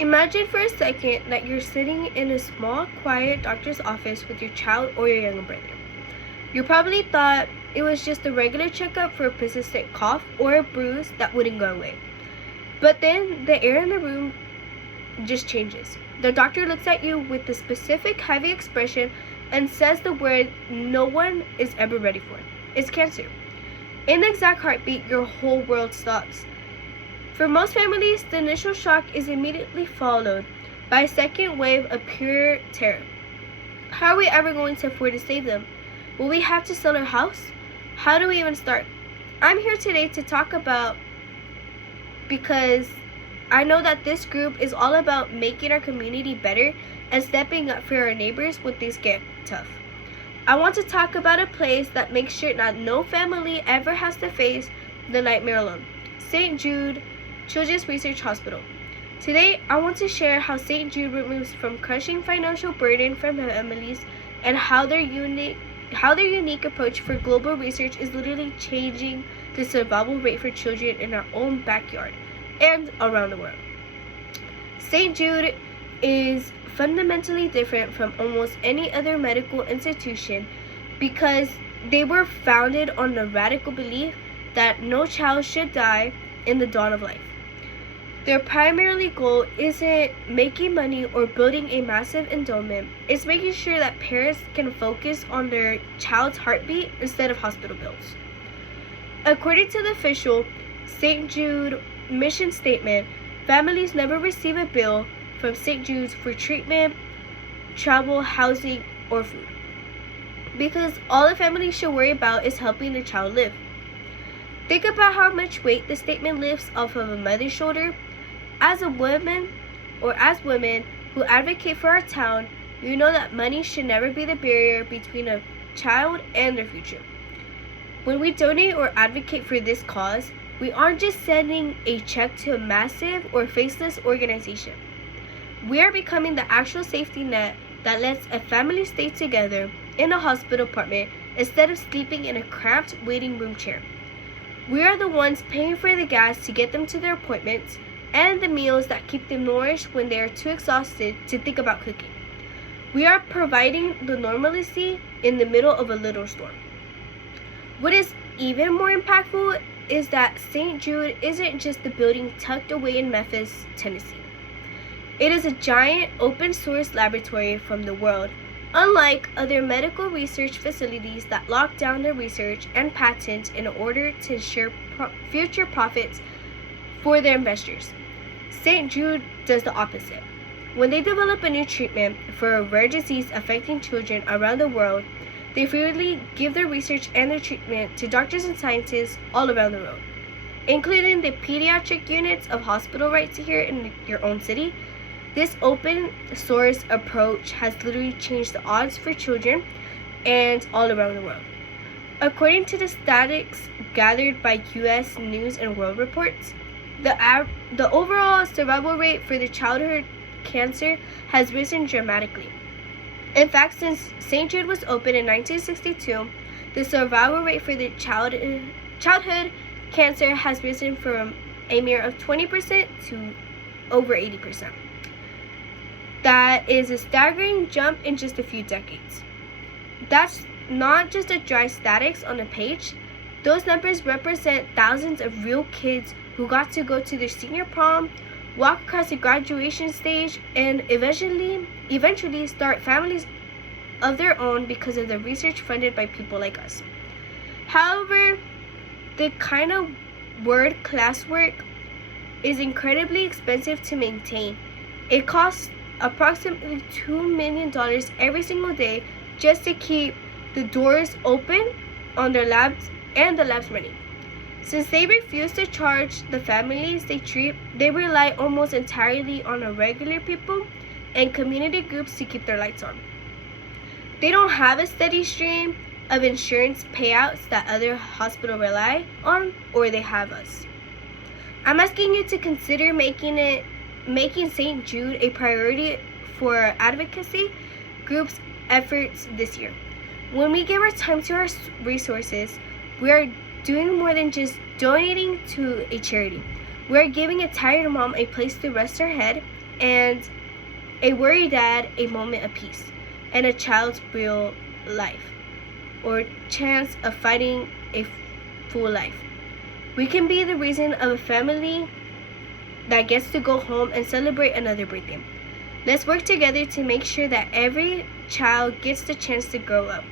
Imagine for a second that you're sitting in a small, quiet doctor's office with your child or your younger brother. You probably thought it was just a regular checkup for a persistent cough or a bruise that wouldn't go away. But then the air in the room just changes. The doctor looks at you with a specific heavy expression and says the word no one is ever ready for. It's cancer. In the exact heartbeat, your whole world stops. For most families, the initial shock is immediately followed by a second wave of pure terror. How are we ever going to afford to save them? Will we have to sell our house? How do we even start? I'm here today to talk about because I know that this group is all about making our community better and stepping up for our neighbors when things get tough. I want to talk about a place that makes sure that no family ever has to face the nightmare alone. St. Jude Children's Research Hospital. Today, I want to share how St. Jude removes from crushing financial burden from families and how their unique approach for global research is literally changing the survival rate for children in our own backyard and around the world. St. Jude is fundamentally different from almost any other medical institution because they were founded on the radical belief that no child should die in the dawn of life. Their primary goal isn't making money or building a massive endowment. It's making sure that parents can focus on their child's heartbeat instead of hospital bills. According to the official St. Jude mission statement, families never receive a bill from St. Jude's for treatment, travel, housing, or food, because all the family should worry about is helping the child live. Think about how much weight the statement lifts off of a mother's shoulder. As women who advocate for our town, you know that money should never be the barrier between a child and their future. When we donate or advocate for this cause, we aren't just sending a check to a massive or faceless organization. We are becoming the actual safety net that lets a family stay together in a hospital apartment instead of sleeping in a cramped waiting room chair. We are the ones paying for the gas to get them to their appointments and the meals that keep them nourished when they are too exhausted to think about cooking. We are providing the normalcy in the middle of a little storm. What is even more impactful is that St. Jude isn't just the building tucked away in Memphis, Tennessee. It is a giant open-source laboratory from the world, unlike other medical research facilities that lock down their research and patents in order to ensure future profits for their investors. St. Jude does the opposite. When they develop a new treatment for a rare disease affecting children around the world, they freely give their research and their treatment to doctors and scientists all around the world, including the pediatric units of hospital right here in your own city. This open source approach has literally changed the odds for children and all around the world. According to the statistics gathered by U.S. News and World Reports, the overall survival rate for the childhood cancer has risen dramatically. In fact, since St. Jude was opened in 1962, the survival rate for the childhood cancer has risen from a mere of 20% to over 80%. That is a staggering jump in just a few decades. That's not just a dry statistics on a page. Those numbers represent thousands of real kids who got to go to their senior prom, walk across the graduation stage, and eventually start families of their own because of the research funded by people like us. However, the kind of word classwork is incredibly expensive to maintain. It costs approximately $2 million every single day just to keep the doors open on their labs and the labs running. Since they refuse to charge the families they treat, they rely almost entirely on the regular people and community groups to keep their lights on. They don't have a steady stream of insurance payouts that other hospitals rely on, or they have us. I'm asking you to consider making St. Jude a priority for advocacy groups' efforts this year. When we give our time to our resources, we are doing more than just donating to a charity. We are giving a tired mom a place to rest her head, and a worried dad a moment of peace, and a child's real life, or chance of fighting a full life. We can be the reason of a family that gets to go home and celebrate another birthday. Let's work together to make sure that every child gets the chance to grow up.